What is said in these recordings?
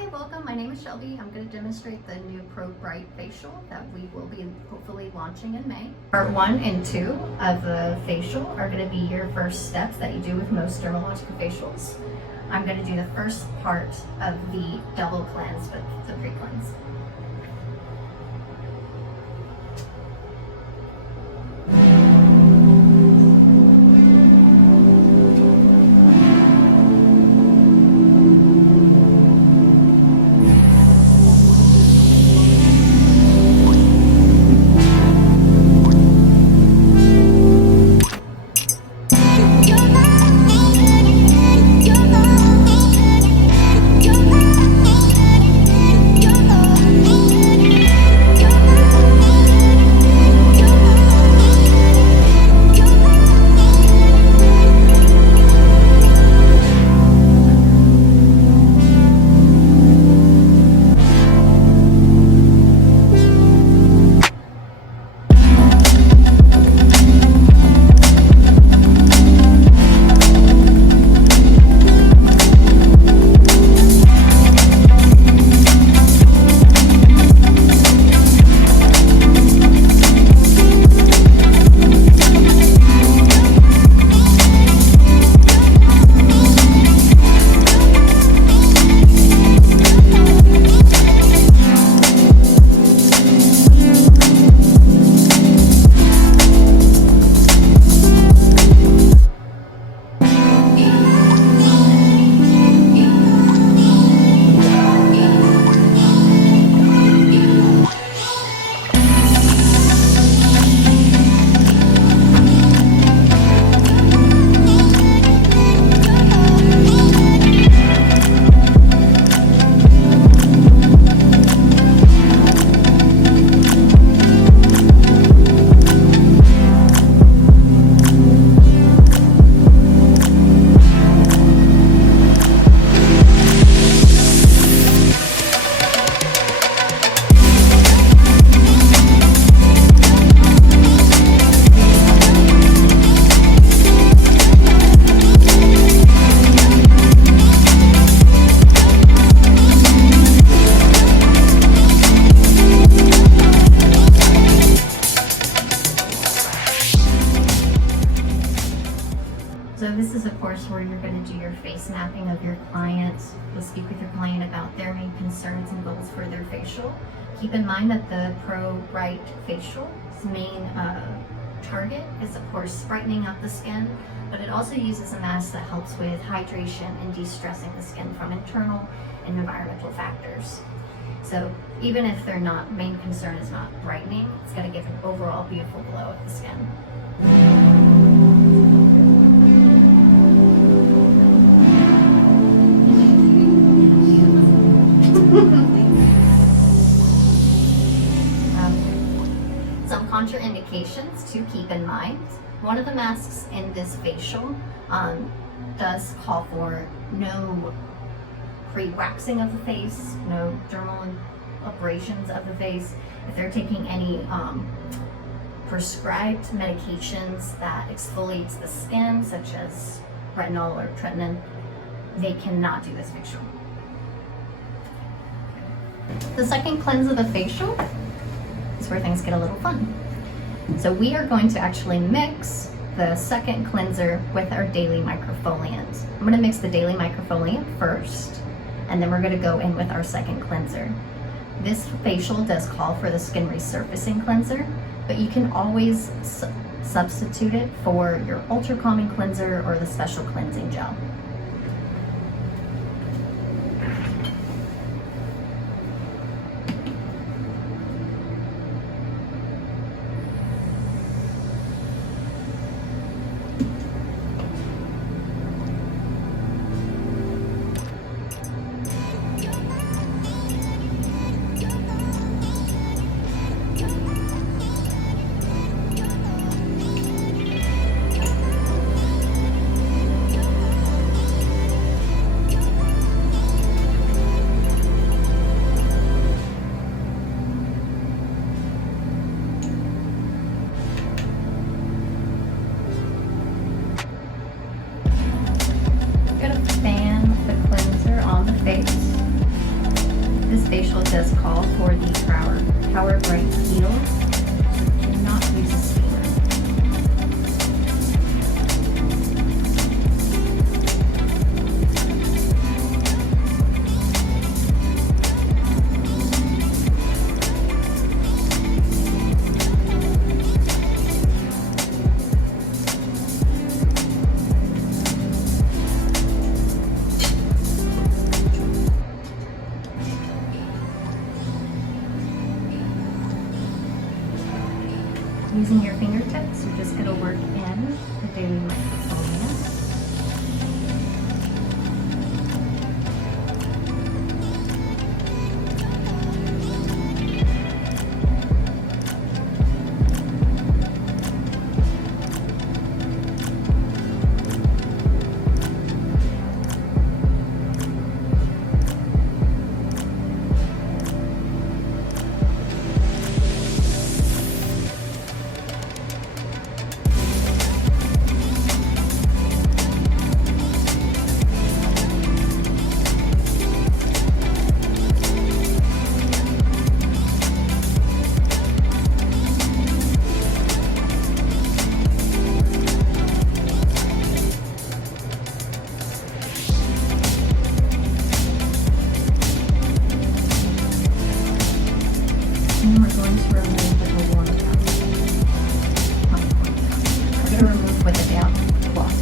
Hi, welcome. My name is Shelby. I'm going to demonstrate the new Pro Bright facial that we will be hopefully launching in May. Part 1 and 2 of the facial are going to be your first steps that you do with most dermatological facials. I'm going to do the first part of the double cleanse with the pre-cleanse. So this is, of course, where you're going to do your face mapping of your clients. You'll speak with your client about their main concerns and goals for their facial. Keep in mind that the Pro Bright facial's main target is, of course, brightening up the skin, but it also uses a mask that helps with hydration and de-stressing the skin from internal and environmental factors. So even if their main concern is not brightening, it's going to give an overall beautiful glow of the skin. Some contraindications to keep in mind. One of the masks in this facial does call for no pre-waxing of the face, no dermal abrasions of the face. If they're taking any prescribed medications that exfoliates the skin, such as retinol or tretinoin, they cannot do this facial. The second cleanse of the facial is where things get a little fun. So we are going to actually mix the second cleanser with our daily microfoliant. I'm going to mix the daily microfoliant first, and then we're going to go in with our second cleanser. This facial does call for the skin resurfacing cleanser, but you can always substitute it for your ultra calming cleanser or the special cleansing gel. facial does call for the Power Bright Peel. Do not use a steamer. Using your fingertips, you're just going to work in the daily microfoliant. And we're going to remove with a warm towel. We're going to remove with a damp cloth.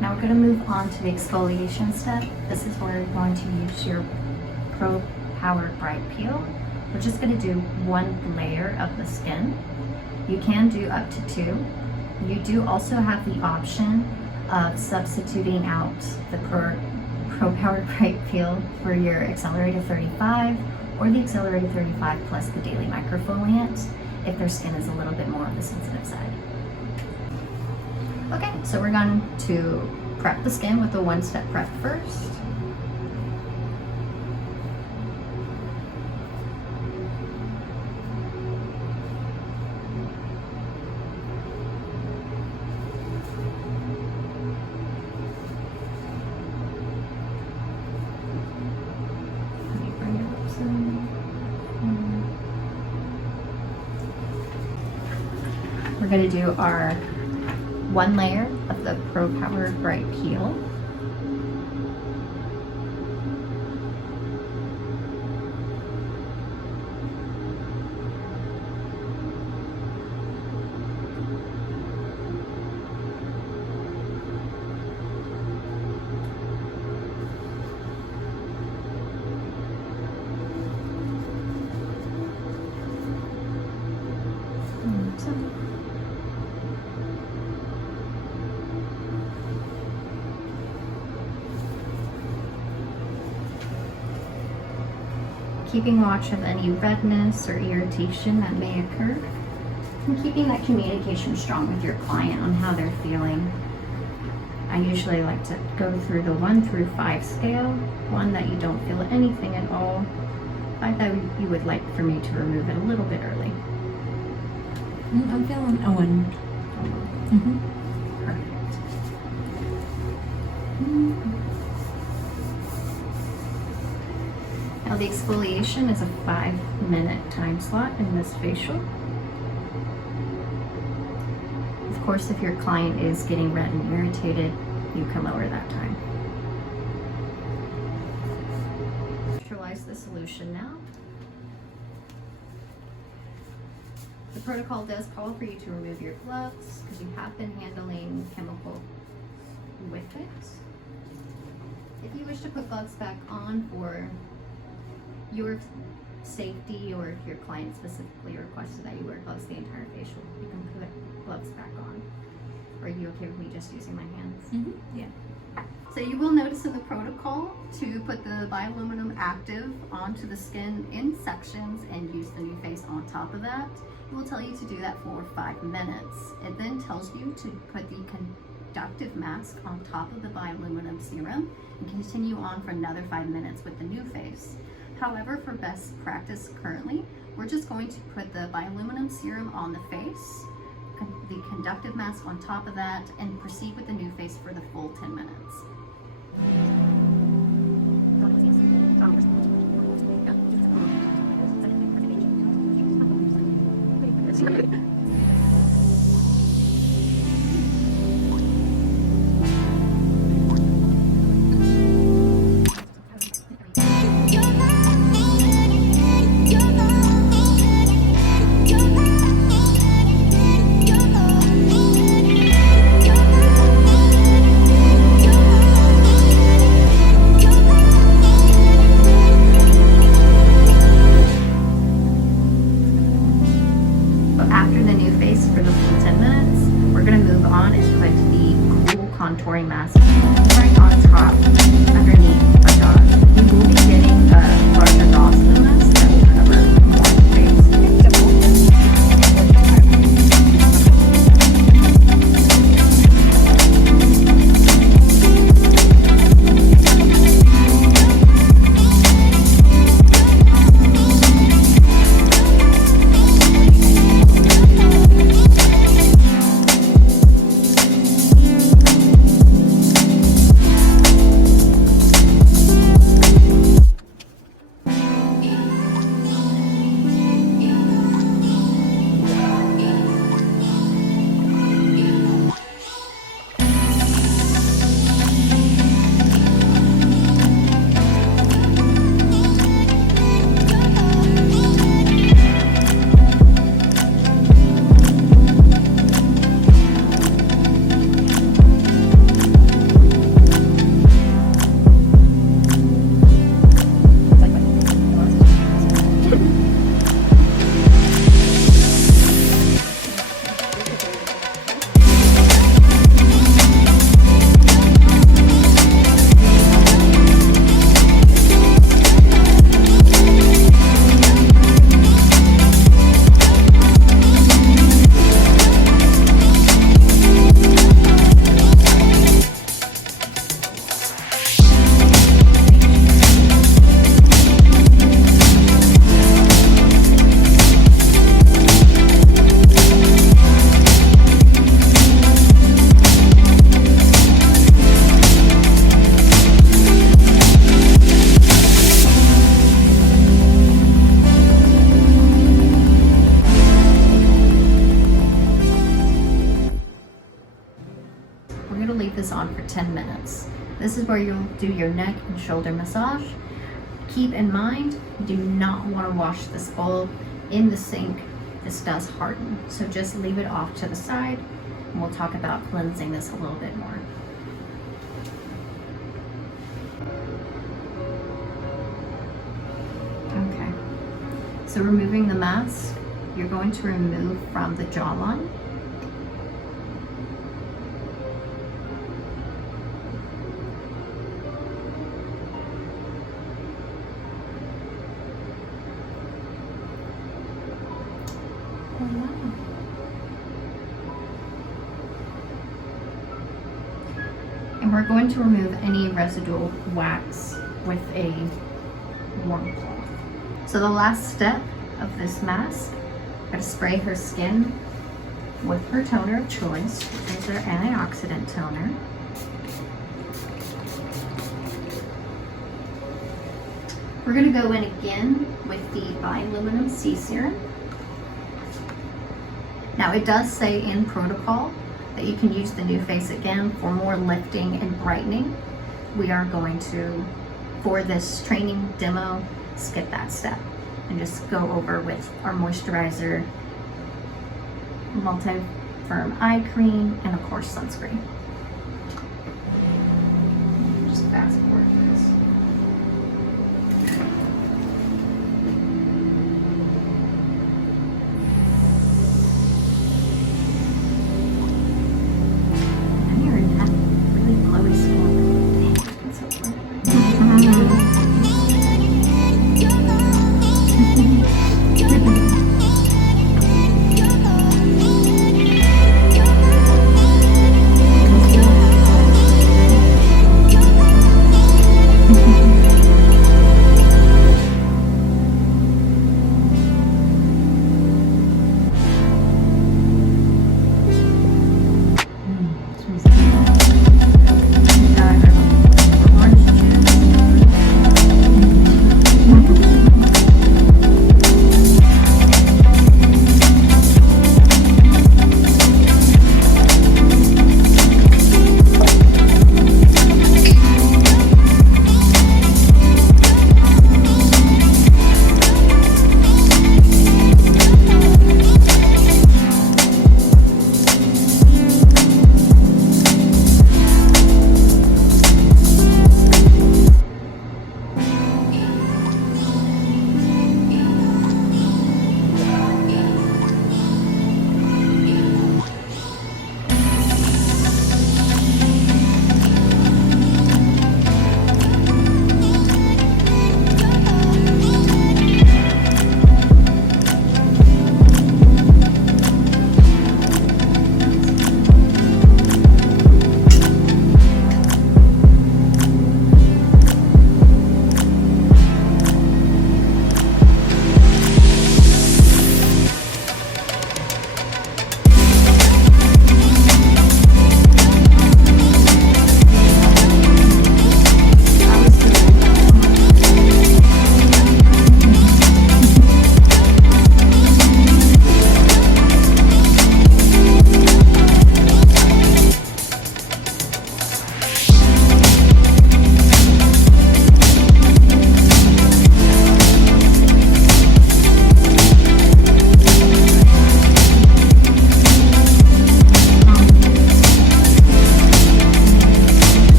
Now we're going to move on to the exfoliation step. This is where you're going to use your Pro Power Bright Peel. We're just going to do one layer of the skin. You can do up to two. You do also have the option of substituting out the Pro Power Bright Peel for your Accelerated 35 or the Accelerated 35 plus the Daily Microfoliant if their skin is a little bit more on the sensitive side. Okay, so we're going to prep the skin with a one-step prep first. We're going to do our one layer of the Pro Power Bright Peel. keeping watch of any redness or irritation that may occur, and keeping that communication strong with your client on how they're feeling. I usually like to go through the 1 through 5 scale. 1 that you don't feel anything at all. 5 that you would like for me to remove it a little bit early. I'm feeling a 1. Perfect. Now the exfoliation is a 5-minute time slot in this facial. Of course, if your client is getting red and irritated, you can lower that time. Neutralize the solution now. The protocol does call for you to remove your gloves because you have been handling chemical with it. If you wish to put gloves back on for your safety, or if your client specifically requested that you wear gloves the entire facial, you can put gloves back on. Are you okay with me just using my hands? Yeah. So you will notice in the protocol to put the bioluminum active onto the skin in sections and use the NuFace on top of that. It will tell you to do that for 5 minutes. It then tells you to put the conductive mask on top of the bioluminum serum and continue on for another 5 minutes with the NuFace. However, for best practice currently, we're just going to put the bioluminum serum on the face, the conductive mask on top of that, and proceed with the NuFace for the full 10 minutes. After the NuFace for the full 10 minutes, we're going to move on and put the cool contouring mask right on top underneath our jaws. We will be getting a larger Gosling mask that will cover more of the face. This on for 10 minutes. This is where you'll do your neck and shoulder massage. Keep in mind, you do not want to wash this bowl in the sink. This does harden, so just leave it off to the side, and we'll talk about cleansing this a little bit more. Okay, so removing the mask, you're going to remove from the jawline. And we're going to remove any residual wax with a warm cloth. So the last step of this mask, I'm going to spray her skin with her toner of choice. This is our antioxidant toner. We're going to go in again with the Bioluminum C Serum. Now it does say in protocol that you can use the NuFace again for more lifting and brightening. We are going to, for this training demo, skip that step and just go over with our moisturizer, multi-firm eye cream, and of course sunscreen. Just fast forward this. And you're in that really glowy skin. Dang, it's so bright.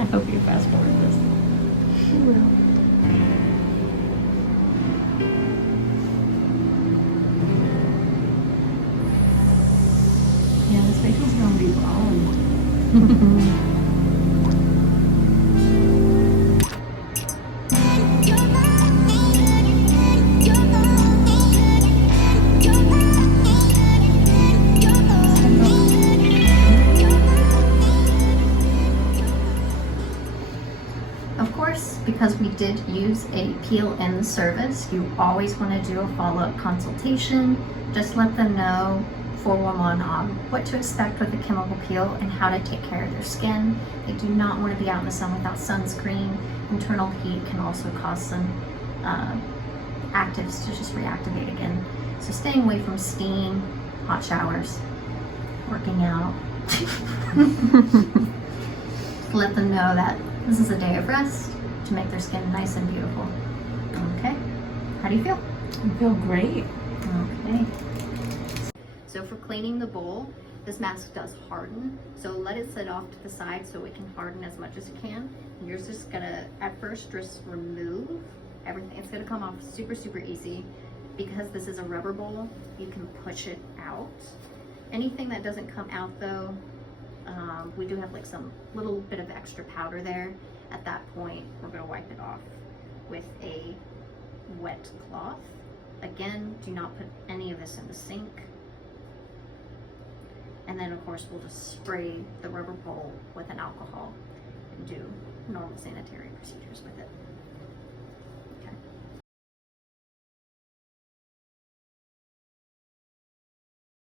I hope you fast forward this. Yeah, this facial's gonna be bomb. Of course, because we did use a peel-in service, you always want to do a follow-up consultation. Just let them know 411 on what to expect with the chemical peel and how to take care of their skin. They do not want to be out in the sun without sunscreen. Internal heat can also cause some actives to just reactivate again. So staying away from steam, hot showers, working out. Let them know that this is a day of rest to make their skin nice and beautiful. Okay, how do you feel? I feel great. Okay. So for cleaning the bowl, this mask does harden. So let it sit off to the side so it can harden as much as it can. And you're just gonna, at first, just remove everything. It's gonna come off super, super easy. Because this is a rubber bowl, you can push it out. Anything that doesn't come out though, we do have like some little bit of extra powder there. At that point, we're gonna wipe it off with a wet cloth. Again, do not put any of this in the sink. And then of course we'll just spray the rubber pole with an alcohol and do normal sanitary procedures with it.